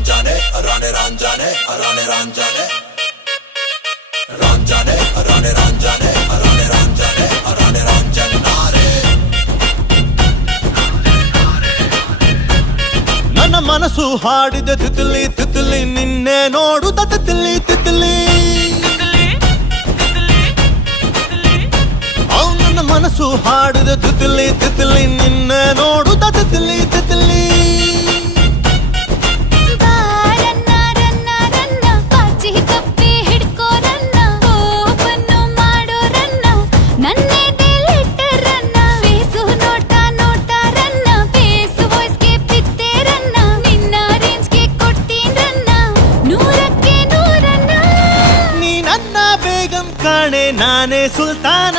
ranjane arane ranjane arane ranjane ranjane arane ranjane arane ranjane arane ranjane nare ನನ್ನ ಮನಸ್ಸು ಹಾಡಿದ ತಿತ್ಲಿ ತಿತ್ಲಿ ನಿನ್ನೆ ನೋಡುತ್ತ ತಿತ್ಲಿ ತಿತ್ಲಿ ನನ್ನ ಮನಸ್ಸು ಹಾಡಿದ ತಿತ್ಲಿ ತಿತ್ಲಿ ನಿನ್ನೆ ನೋಡುತ್ತ ತಿತ್ಲಿ ತಿತ್ಲಿ ಕಾಣೆ ನಾನೇ ಸುಲ್ತಾನ